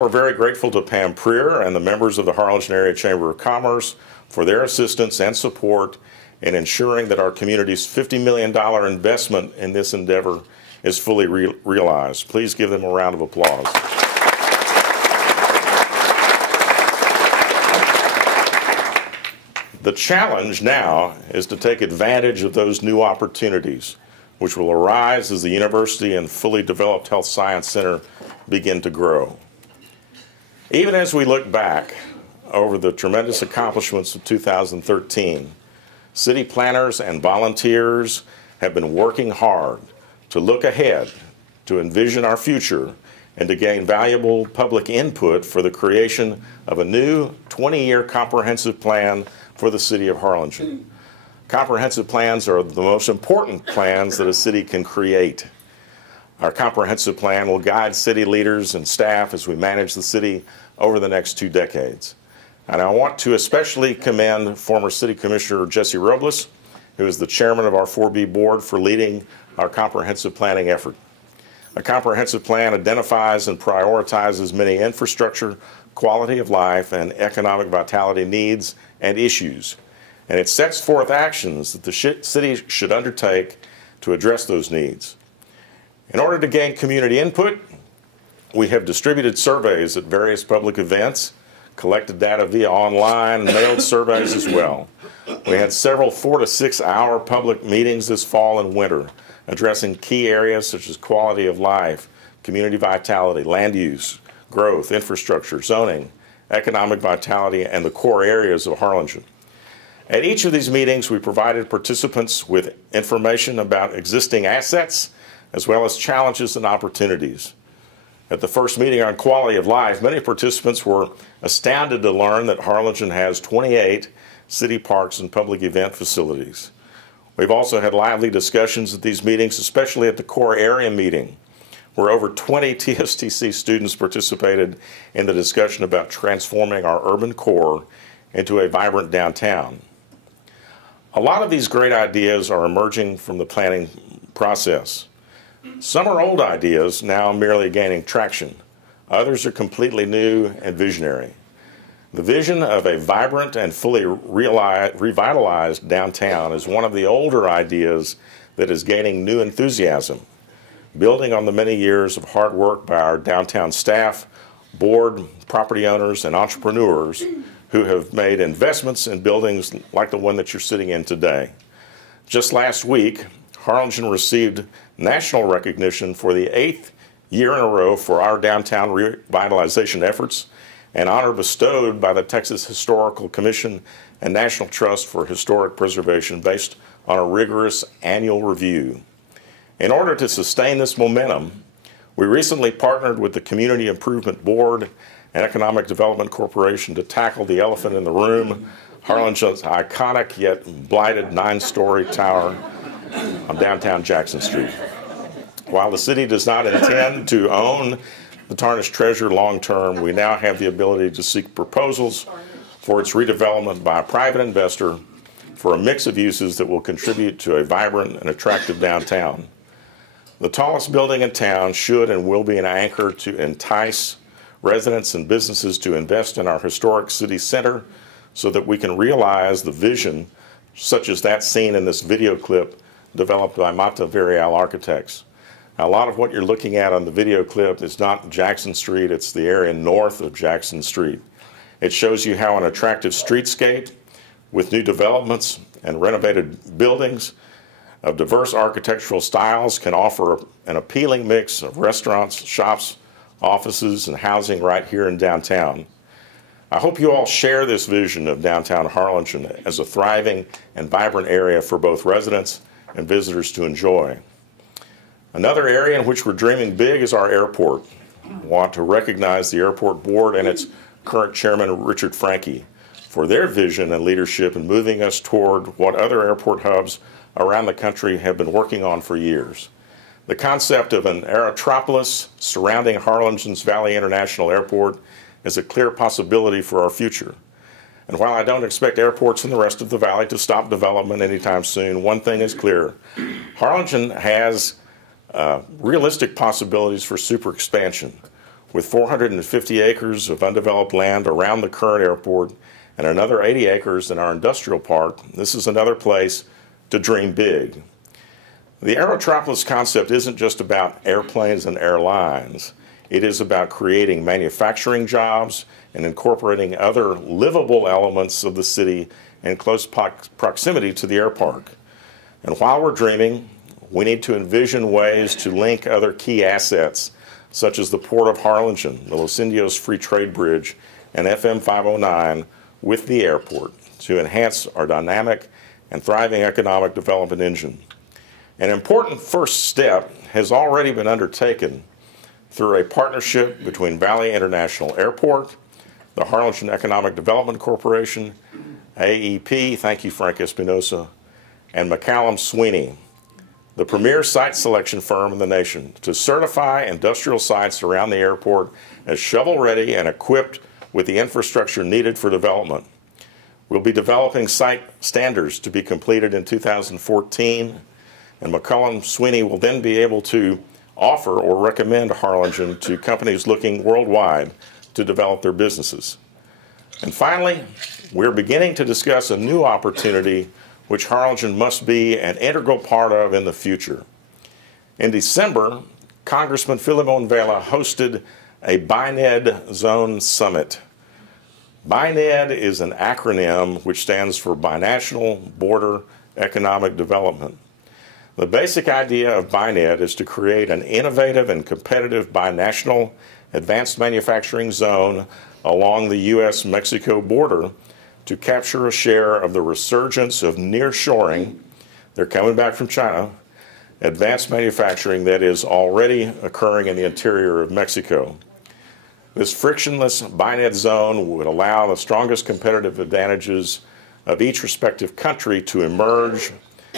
We're very grateful to Pam Preer and the members of the Harlingen Area Chamber of Commerce for their assistance and support in ensuring that our community's $50 million investment in this endeavor is fully realized. Please give them a round of applause. The challenge now is to take advantage of those new opportunities, which will arise as the university and fully developed health science center begin to grow. Even as we look back over the tremendous accomplishments of 2013, city planners and volunteers have been working hard to look ahead, to envision our future, and to gain valuable public input for the creation of a new 20-year comprehensive plan for the city of Harlingen. Comprehensive plans are the most important plans that a city can create. Our comprehensive plan will guide city leaders and staff as we manage the city over the next 2 decades. And I want to especially commend former City Commissioner Jesse Robles, who is the chairman of our 4B board, for leading our comprehensive planning effort. A comprehensive plan identifies and prioritizes many infrastructure, quality of life, and economic vitality needs and issues. And it sets forth actions that the city should undertake to address those needs. In order to gain community input, we have distributed surveys at various public events, collected data via online, and mailed surveys as well. We had several 4 to 6 hour public meetings this fall and winter, addressing key areas such as quality of life, community vitality, land use, growth, infrastructure, zoning, economic vitality, and the core areas of Harlingen. At each of these meetings, we provided participants with information about existing assets, as well as challenges and opportunities. At the first meeting on quality of life, many participants were astounded to learn that Harlingen has 28 city parks and public event facilities. We've also had lively discussions at these meetings, especially at the core area meeting, where over 20 TSTC students participated in the discussion about transforming our urban core into a vibrant downtown. A lot of these great ideas are emerging from the planning process. Some are old ideas now merely gaining traction. Others are completely new and visionary. The vision of a vibrant and fully revitalized downtown is one of the older ideas that is gaining new enthusiasm, building on the many years of hard work by our downtown staff, board, property owners, and entrepreneurs who have made investments in buildings like the one that you're sitting in today. Just last week, Harlingen received national recognition for the 8th year in a row for our downtown revitalization efforts, and honor bestowed by the Texas Historical Commission and National Trust for Historic Preservation based on a rigorous annual review. In order to sustain this momentum, we recently partnered with the Community Improvement Board and Economic Development Corporation to tackle the elephant in the room, Harlingen's iconic yet blighted 9-story tower on downtown Jackson Street. While the city does not intend to own the tarnished treasure long term, we now have the ability to seek proposals for its redevelopment by a private investor for a mix of uses that will contribute to a vibrant and attractive downtown. The tallest building in town should and will be an anchor to entice residents and businesses to invest in our historic city center so that we can realize the vision such as that seen in this video clip developed by Mata Verial Architects. Now, a lot of what you're looking at on the video clip is not Jackson Street, it's the area north of Jackson Street. It shows you how an attractive streetscape with new developments and renovated buildings of diverse architectural styles can offer an appealing mix of restaurants, shops, offices, and housing right here in downtown. I hope you all share this vision of downtown Harlingen as a thriving and vibrant area for both residents and visitors to enjoy. Another area in which we're dreaming big is our airport. I want to recognize the airport board and its current chairman, Richard Franke, for their vision and leadership in moving us toward what other airport hubs around the country have been working on for years. The concept of an aerotropolis surrounding Harlingen's Valley International Airport is a clear possibility for our future. And while I don't expect airports in the rest of the valley to stop development anytime soon, one thing is clear. Harlingen has realistic possibilities for super expansion. With 450 acres of undeveloped land around the current airport and another 80 acres in our industrial park, this is another place to dream big. The Aerotropolis concept isn't just about airplanes and airlines. It is about creating manufacturing jobs and incorporating other livable elements of the city in close proximity to the air park. And while we're dreaming, we need to envision ways to link other key assets, such as the Port of Harlingen, the Los Indios Free Trade Bridge, and FM 509 with the airport to enhance our dynamic and thriving economic development engine. An important first step has already been undertaken through a partnership between Valley International Airport, the Harlingen Economic Development Corporation, AEP, thank you Frank Espinosa, and McCallum Sweeney, the premier site selection firm in the nation, to certify industrial sites around the airport as shovel-ready and equipped with the infrastructure needed for development. We'll be developing site standards to be completed in 2014, and McCallum Sweeney will then be able to offer or recommend Harlingen to companies looking worldwide to develop their businesses. And finally, we're beginning to discuss a new opportunity which Harlingen must be an integral part of in the future. In December, Congressman Filimon Vela hosted a BINED Zone Summit. BINED is an acronym which stands for Binational Border Economic Development. The basic idea of BINED is to create an innovative and competitive binational advanced manufacturing zone along the U.S.-Mexico border to capture a share of the resurgence of nearshoring, they're coming back from China, advanced manufacturing that is already occurring in the interior of Mexico. This frictionless BINED zone would allow the strongest competitive advantages of each respective country to emerge,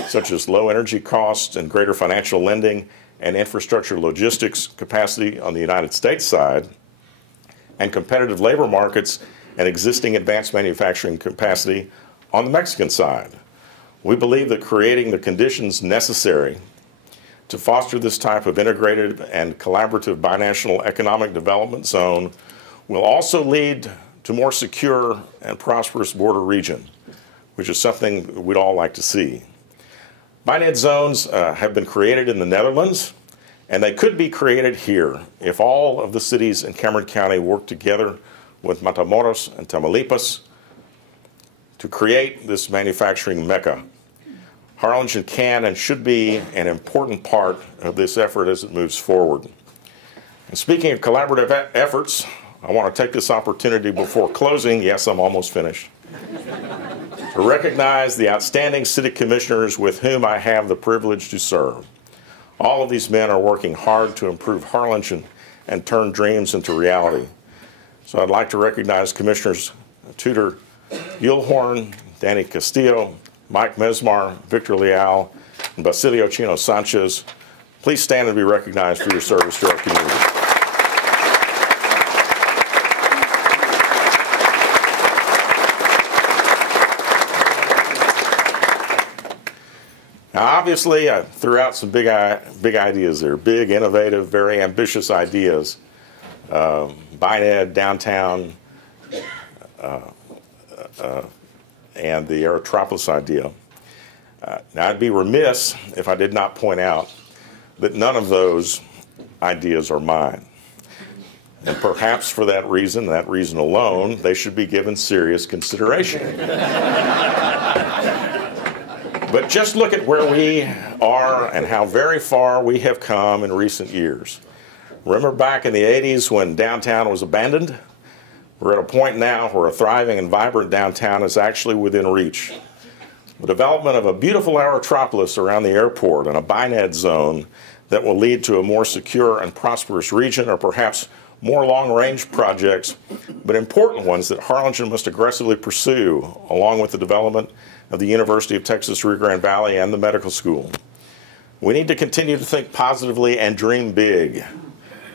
such as low energy costs and greater financial lending and infrastructure logistics capacity on the United States side, and competitive labor markets and existing advanced manufacturing capacity on the Mexican side. We believe that creating the conditions necessary to foster this type of integrated and collaborative binational economic development zone will also lead to more secure and prosperous border region, which is something we'd all like to see. BINED zones have been created in the Netherlands, and they could be created here if all of the cities in Cameron County work together with Matamoros and Tamaulipas to create this manufacturing mecca. Harlingen can and should be an important part of this effort as it moves forward. And speaking of collaborative efforts, I want to take this opportunity before closing, yes, I'm almost finished, to recognize the outstanding city commissioners with whom I have the privilege to serve. All of these men are working hard to improve Harlingen and turn dreams into reality. So I'd like to recognize Commissioners Tudor Yulhorn, Danny Castillo, Mike Mesmar, Victor Leal, and Basilio Chino Sanchez. Please stand and be recognized for your service to our community. Now, obviously, I threw out some big ideas there, big, innovative, very ambitious ideas. BINED, downtown, and the Aerotropolis idea. Now, I'd be remiss if I did not point out that none of those ideas are mine. And perhaps for that reason alone, they should be given serious consideration. But just look at where we are and how very far we have come in recent years. Remember back in the 80s when downtown was abandoned? We're at a point now where a thriving and vibrant downtown is actually within reach. The development of a beautiful Aerotropolis around the airport and a BINED zone that will lead to a more secure and prosperous region, or perhaps more long-range projects, but important ones that Harlingen must aggressively pursue, along with the development of the University of Texas Rio Grande Valley and the medical school. We need to continue to think positively and dream big.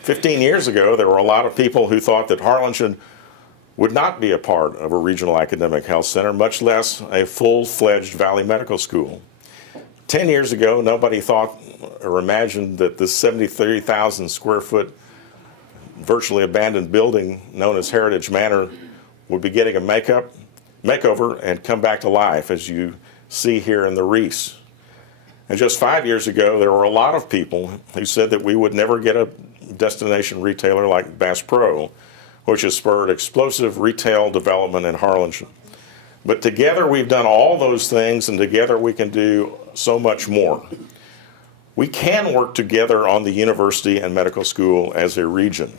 15 years ago, there were a lot of people who thought that Harlingen would not be a part of a regional academic health center, much less a full-fledged Valley Medical School. 10 years ago, nobody thought or imagined that this 73,000 square foot virtually abandoned building known as Heritage Manor would be getting a makeover and come back to life, as you see here in the Reese. And just 5 years ago, there were a lot of people who said that we would never get a destination retailer like Bass Pro, which has spurred explosive retail development in Harlingen. But together we've done all those things, and together we can do so much more. We can work together on the university and medical school as a region,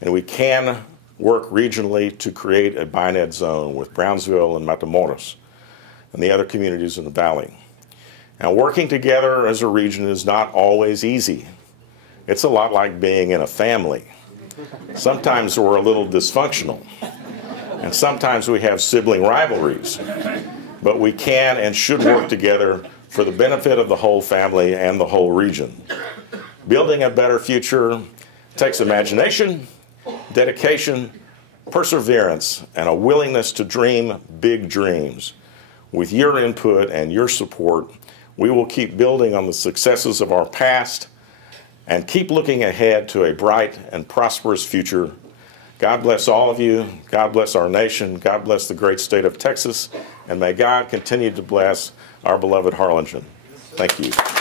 and we can work regionally to create a BINED zone with Brownsville and Matamoros and the other communities in the valley. Now, working together as a region is not always easy. It's a lot like being in a family. Sometimes we're a little dysfunctional, and sometimes we have sibling rivalries, but we can and should work together for the benefit of the whole family and the whole region. Building a better future takes imagination, dedication, perseverance, and a willingness to dream big dreams. With your input and your support, we will keep building on the successes of our past and keep looking ahead to a bright and prosperous future. God bless all of you. God bless our nation. God bless the great state of Texas. And may God continue to bless our beloved Harlingen. Thank you.